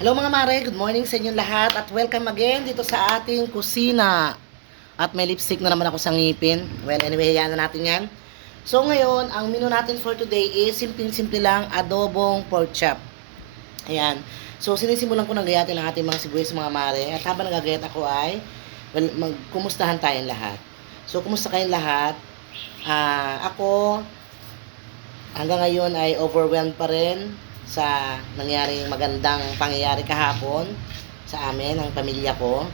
Hello mga mare, good morning sa inyong lahat at welcome again dito sa ating kusina. At may lipstick na naman ako sa ngipin. Well, anyway, hayaan na natin yan. So ngayon, ang menu natin for today is simpleng-simple lang adobong pork chop. Ayan. So sinisimulan ko ng gayatin ang ating mga sibuyas mga mare. At habang nagagayat ako ay, well, magkumustahan tayong lahat. So kumusta kayong lahat? Ako, hanggang ngayon ay overwhelmed pa rin sa nangyaring magandang pangyayari kahapon sa amin, ang pamilya ko.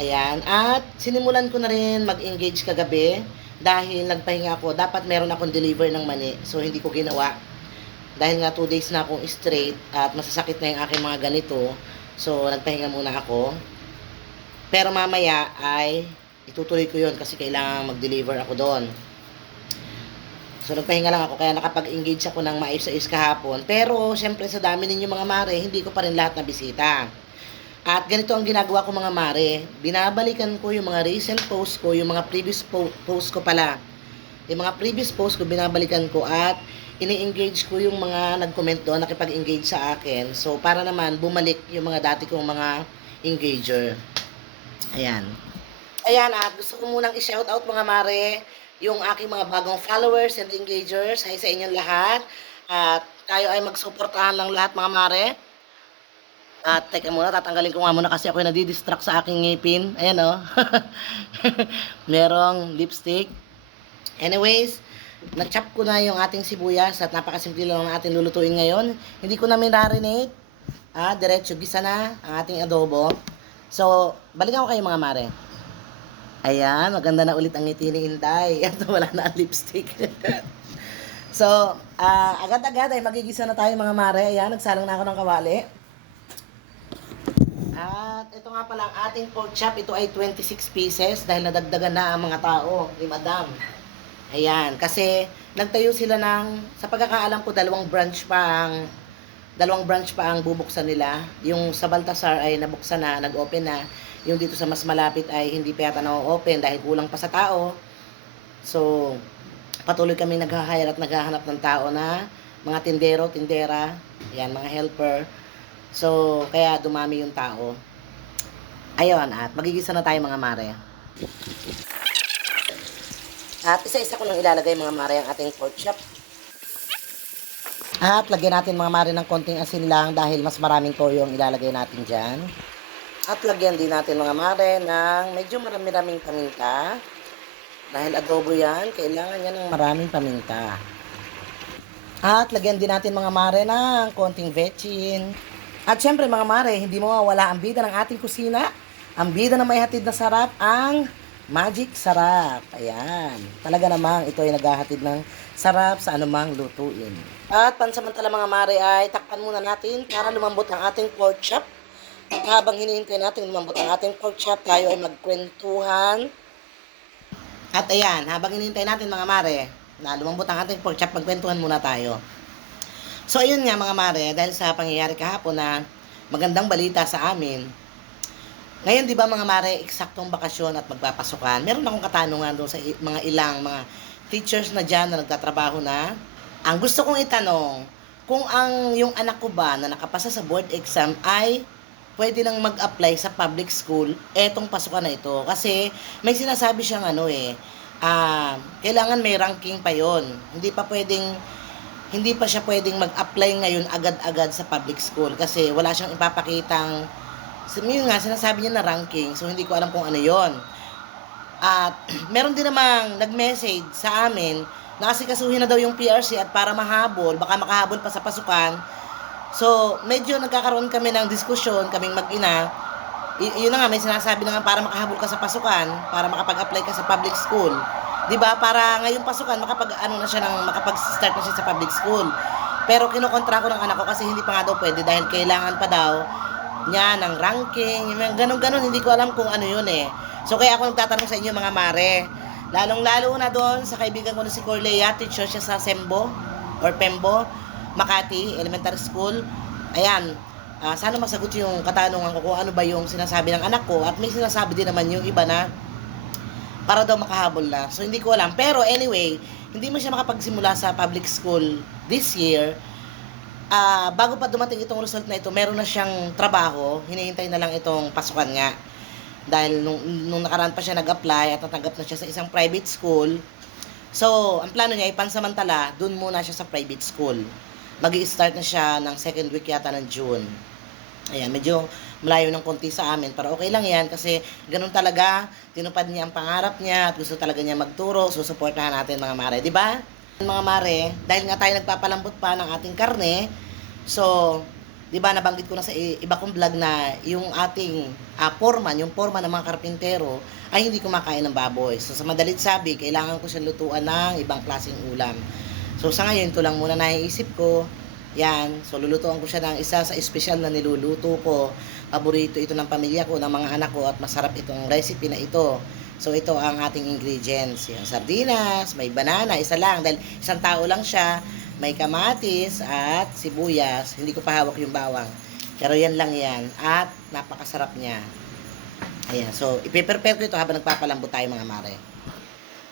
Ayan. At sinimulan ko na rin mag-engage kagabi dahil nagpahinga ako. Dapat meron akong deliver ng mani. So, hindi ko ginawa. Dahil nga 2 days na akong straight at masasakit na yung aking mga ganito. So, nagpahinga muna ako. Pero mamaya ay itutuloy ko yon kasi kailangan mag-deliver ako doon. So, nagpahinga lang ako, kaya nakapag-engage ako ng maayos-ayos kahapon. Pero, syempre, sa dami ninyo mga mare, hindi ko pa rin lahat na bisita. At ganito ang ginagawa ko mga mare. Binabalikan ko yung mga recent post ko, yung mga previous post ko pala. Yung mga previous post ko, binabalikan ko at ini-engage ko yung mga nag-comment doon, nakipag-engage sa akin. So, para naman bumalik yung mga dati kong mga engager. Ayan. Ayan, at gusto ko munang i-shoutout mga mare, yung aking mga bagong followers and engagers. Hi sa inyong lahat. At tayo ay magsuportahan lang lahat mga mare. At teka muna, tatanggalin ko nga muna kasi ako nadidistract sa aking ngipin. Ayan o. Merong lipstick. Anyways, na-chop ko na yung ating sibuyas at napakasimple lang ang ating lulutuin ngayon. Hindi ko na minarinate. Diretso gisa na ang ating adobo. So, balikan ko kayo mga mare. Ayan, maganda na ulit ang ngiti ni Inday. At wala na ang lipstick. So, agad-agad ay magigisa na tayo mga mare. Ayan, nagsalang na ako ng kawali. At ito nga pala ang ating pork chop. Ito ay 26 pieces dahil nadagdagan na ang mga tao ni Madam. Ayan, kasi nagtayo sila ng, sa pagkakaalam ko, dalawang branch pa ang bubuksan nila. Yung sa Baltasar ay nabuksan na, nag-open na. Yung dito sa mas malapit ay hindi pa yata na-open dahil kulang pa sa tao. So, patuloy kami nag-hire at naghahanap ng tao na mga tindero, tindera, yan, mga helper. So, kaya dumami yung tao. Ayun, at magigisa na tayo mga mare. At isa-isa ko nang ilalagay mga mare ang ating pork chop. At lagyan natin mga mare ng konting asin lang dahil mas maraming toyo yung ilalagay natin dyan. At lagyan din natin mga mare ng medyo marami-raming paminta. Dahil adobo yan, kailangan yan ng maraming paminta. At lagyan din natin mga mare ng konting vetchin. At syempre mga mare, hindi mawawala ang bida ng ating kusina. Ang bida na may hatid na sarap, ang Magic Sarap. Ayan. Talaga namang ito ay naghahatid ng sarap sa anumang lutuin. At pansamantala mga mare ay takpan muna natin para lumambot ang ating pork chop. At habang hinihintay natin lumambot ang ating pork chop, tayo ay magkwentuhan. At ayan, habang hinihintay natin mga mare na lumambot ang ating pork chop, magkwentuhan muna tayo. So ayun nga mga mare, dahil sa pangyayari kahapon na magandang balita sa amin. Ngayon, di ba mga mare, eksaktong bakasyon at magpapasukan. Meron akong katanungan doon sa mga ilang mga teachers na dyan na nagtatrabaho na. Ang gusto kong itanong, kung yung anak ko ba na nakapasa sa board exam ay pwede nang mag-apply sa public school etong pasukan na ito. Kasi may sinasabi siyang kailangan may ranking pa yon. Hindi pa siya pwedeng mag-apply ngayon agad-agad sa public school kasi wala siyang ipapakitang, yun nga, sinasabi niya na ranking. So, hindi ko alam kung ano yon. At meron din namang nag-message sa amin na asikasuhin na daw yung PRC at para mahabol, baka makahabol pa sa pasukan. So, medyo nagkakaroon kami ng diskusyon, kaming mag-ina. Yun na nga, may sinasabi na nga para makahabol ka sa pasukan, para makapag-apply ka sa public school. 'Di ba? Para ngayong pasukan makapag-start na siya sa public school. Pero kinokontra ko ng anak ko kasi hindi pa nga daw pwede dahil kailangan pa daw niya ng ranking, yung ganun-ganun, hindi ko alam kung ano yun eh. So kaya ako nagtatanong sa inyo mga mare, lalong-lalo na doon sa kaibigan ko na si Corlea, teacher siya sa Sembo or Pembo, Makati Elementary School. Ayan, sana masagot yung katanungan ko kung ano ba yung sinasabi ng anak ko. At may sinasabi din naman yung iba na para daw makahabol na. So hindi ko alam. Pero anyway, hindi mo siya makapagsimula sa public school this year bago pa dumating itong result na ito, meron na siyang trabaho, hinihintay na lang itong pasukan nga. Dahil nung nakaraan pa siya nag-apply at natanggap na siya sa isang private school. So, ang plano niya ay pansamantala, dun muna siya sa private school. Mag-i-start na siya ng second week yata ng June. Ayan, medyo malayo ng konti sa amin, pero okay lang yan kasi ganun talaga, tinupad niya ang pangarap niya at gusto talaga niya magturo, susuportahan natin mga mare, di ba? Mga mare, dahil nga tayo nagpapalambot pa ng ating karne, so, di ba nabanggit ko na sa iba kong vlog na yung ating yung foreman ng mga karpintero ay hindi kumakain ng baboy. So, sa madalit sabi, kailangan ko siyang lutuan ng ibang klaseng ulam. So, sa ngayon, ito lang muna naiisip ko. Yan. So, lulutuan ko siya ng isa sa espesyal na niluluto ko. Paborito ito ng pamilya ko, ng mga anak ko, at masarap itong recipe na ito. So, ito ang ating ingredients. Yung sardinas, may banana, isa lang. Dahil isang tao lang siya. May kamatis at sibuyas. Hindi ko pa hawak yung bawang. Pero yan lang yan. At napakasarap niya. Ayan. So, ipiprepare ko ito habang nagpapalambot tayo mga mare.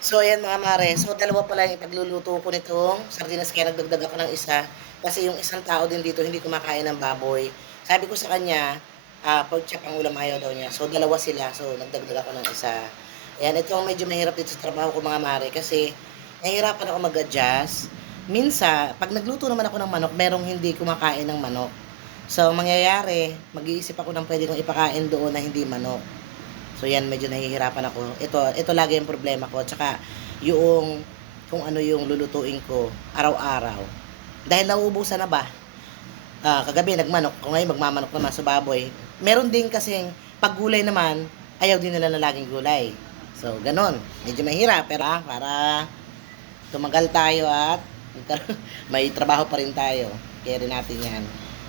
So, ayan mga mare. So, dalawa pala yung ipagluluto ko nitong sardinas. Kaya nagdagdag ako ng isa. Kasi yung isang tao din dito hindi kumakain ng baboy. Sabi ko sa kanya, pork chop ang ulam ayaw daw niya. So, dalawa sila. So, nagdagdag ako ng isa. Ayan, ito ang medyo mahirap dito sa trabaho ko mga mare. Kasi, nahihirapan ako mag-adjust. Minsan, pag nagluto naman ako ng manok, merong hindi kumakain ng manok. So, mangyayari, mag-iisip ako ng pwede kong ipakain doon na hindi manok. So, yan, medyo nahihirapan ako. Ito lagi yung problema ko. Tsaka, yung, kung ano yung lulutuin ko, araw-araw. Dahil nauubusan na ba? Kagabi, nagmanok. Kung ngayon, magmamanok naman sa baboy. Meron din kasing, pag gulay naman, ayaw din nila na laging gulay. So, ganon. Medyo mahirap. Pero, para tumagal tayo at may trabaho pa rin tayo. Kaya rin natin yan.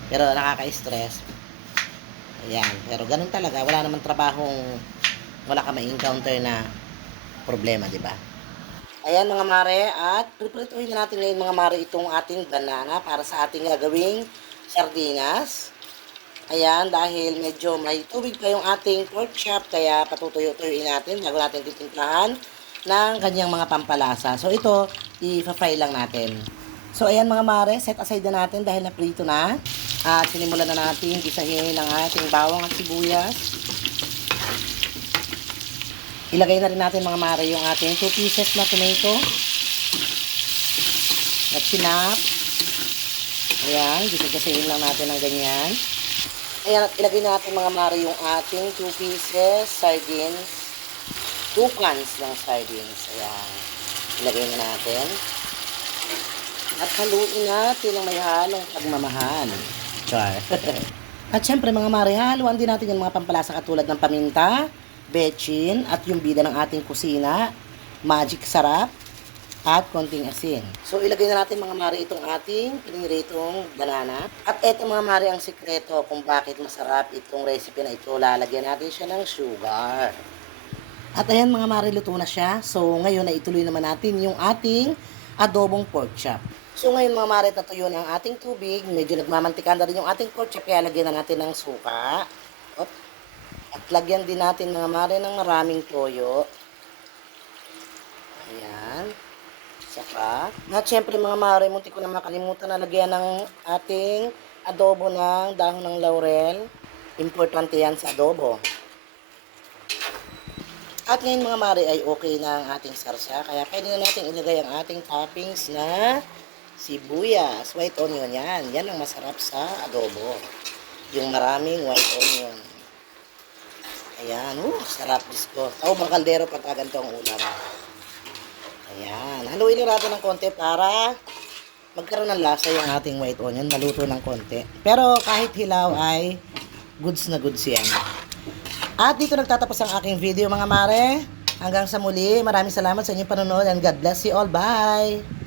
Pero nakaka-stress. Ayan. Pero ganun talaga. Wala naman trabahong wala ka ma-encounter na problema, di ba? Ayan mga mare. At prepare na natin ngayon mga mare itong ating banana para sa ating gagawing sardinas. Ayan. Dahil medyo may tubig pa yung ating pork chop. Kaya patutuyo-tuyuin natin bago natin titimplahan ng kanyang mga pampalasa. So, ito, i-fry lang natin. So, ayan mga mare, set aside na natin dahil naprito na. At sinimulan na natin gisahin ang ating bawang at sibuyas. Ilagay na rin natin mga mare yung ating 2 pieces na tomato. At sinap. Ayan, gisahin lang natin ng ganyan. Ayan, at ilagay na natin mga mare yung ating 2 pieces sardines. 2 cans ng sardines. Ayan. Ilagay na natin. At haluin natin ng may halong pagmamahal. Char. At syempre mga mare, haluan din natin yung mga pampalasa katulad ng paminta, bechin, at yung bida ng ating kusina, magic sarap, at konting asin. So ilagay na natin mga mare itong ating piniritong banana. At eto mga mare ang sikreto kung bakit masarap itong recipe na ito. Lalagyan natin siya ng sugar. At ayan mga mare, luto na siya. So ngayon ay ituloy naman natin yung ating adobong pork chop. So ngayon mga mare, tatuyo na ang ating tubig. Medyo nagmamantika na rin yung ating pork chop. Kaya lagyan na natin ng suka. At lagyan din natin mga mare ng maraming toyo. Ayan. Saka. At syempre mga mare, munti ko na makalimutan na lagyan ng ating adobo ng dahon ng laurel. Importante yan sa adobo. At ngayon mga mare ay okay na ang ating sarsa. Kaya pwede na natin ilagay ang ating toppings na sibuyas, white onion. Yan. Yan ang masarap sa adobo. Yung maraming white onion. Ayan. Sarap disco. Tao bang kaldero pag ganito ang ulam. Ayan. Haluin natin ng konti para magkaroon ng lasa yung ating white onion. Maluto ng konti. Pero kahit hilaw ay goods na goods yan. At dito nagtatapos ang aking video mga mare. Hanggang sa muli, maraming salamat sa inyong panonood and God bless you all. Bye!